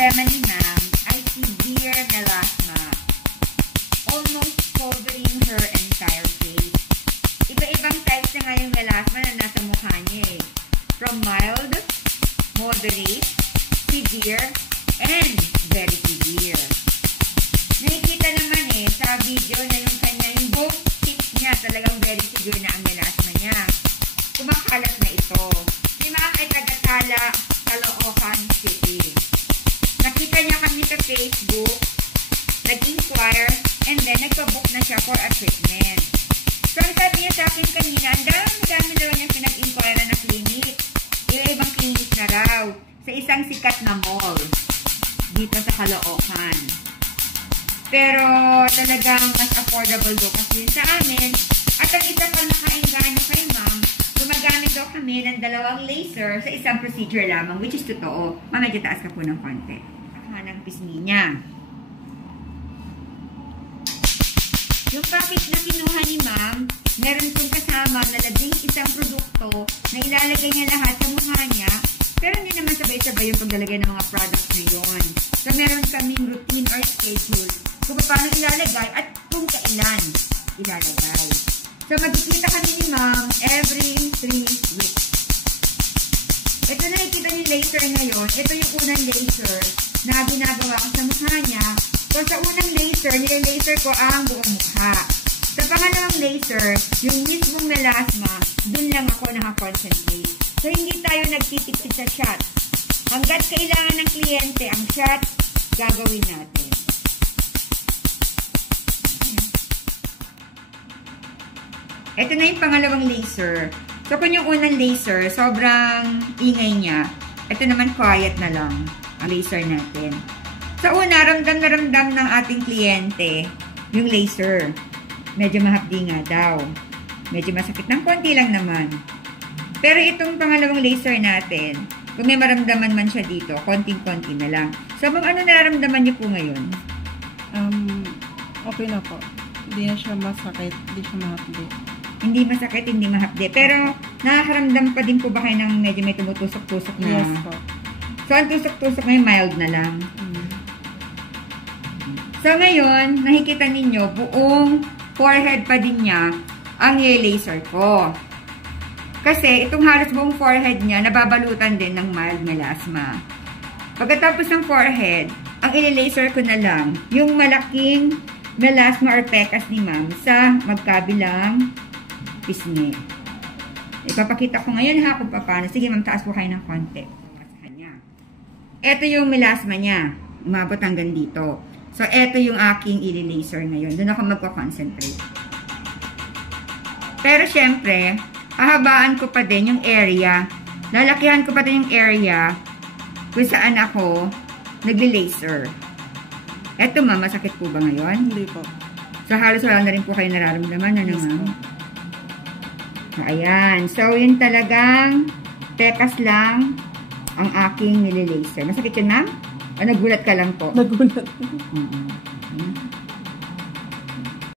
problema ni ma'am ay severe melasma, almost covering her entire face. Iba-ibang types na nga yung melasma na nasa mukha niya eh. From mild, moderate, severe, and very severe. Nakikita naman eh sa video na yung kanya, yung both cheeks niya talagang very severe na ang melasma niya. Kumakalat na ito. Si ma'am ay taga-Tala, Caloocan City. Nakita niya kami sa Facebook, nag-inquire, and then nagpa-book na siya for a treatment. So, ang sabi niya sa akin kanina, ang dami daw niya pinag-inquire na clinic. Ibang clinic na raw. Sa isang sikat na mall. Dito sa Caloocan. Pero, talagang mas affordable daw kasi sa amin. At ang isa pa nakaengganyo kay ma'am, gumagamit daw kami ng 2 laser sa isang procedure lamang, which is totoo. Medyo taas ka po ng konti. Hanang pisngi niya. Yung package na kinuha ni ma'am, meron pong kasama na 11 produkto na ilalagay niya lahat sa mukha niya, pero hindi naman sabay-sabay yung paglalagay ng mga products na yun. So, meron kaming routine or schedule kung paano ilalagay at kung kailan ilalagay. So, magkikita kami ni ma'am every 3 weeks. Ito na nakikita niyo yung laser ngayon. Ito yung unang laser na ginagawa ko sa mukha niya. So, sa unang laser, nile-laser ko ang buong mukha. Sa pangalawang laser, yung mismong melasma, dun lang ako nakakonsentrate. So, hindi tayo nagtitipid sa shot. Hanggat kailangan ng kliyente ang shot, gagawin natin. Ito na yung pangalawang laser. So, kung yung unang laser, sobrang ingay niya. Ito naman, quiet na lang ang laser natin. Sa una, ramdam na ramdam ng ating kliyente yung laser. Medyo mahapdi nga daw. Medyo masakit ng konti lang naman. Pero itong pangalawang laser natin, kung may maramdaman man siya dito, konting-konti na lang. So, ano nararamdaman niyo po ngayon? Okay na po. Hindi na siya masakit. Hindi siya mahapdi. Hindi masakit, hindi mahapdi. Pero, nakakaramdam pa din po ba kayo ng medyo may tumutusok-tusok na? Yes po. So, ang tusok-tusok ngayon, mild na lang. So, ngayon, nakikita ninyo, buong forehead pa din niya ang laser ko. Kasi, itong halos buong forehead niya, nababalutan din ng mild melasma. Pagkatapos ng forehead, ang laser ko na lang, yung malaking melasma or pecas ni ma'am sa magkabilang pisngi. Ipapakita ko ngayon ha kung paano. Sige ma'am, taas po kayo ng konti. Ito yung melasma niya. Umabot hanggang dito. So, ito yung aking laser ngayon. Doon ako magko-concentrate. Pero, syempre, hahabaan ko pa din yung area. Lalakihan ko pa din yung area kung saan ako nagli-laser. Ito, ma'am, masakit po ba ngayon? Hindi po. So, halos wala na rin po kayo nararamdaman. Ano, yes, ma'am? So, ayan. So, yun talagang tekas lang ang aking nili-laser. Masakit yun, ma'am? O, nagulat ka lang po? Nagulat.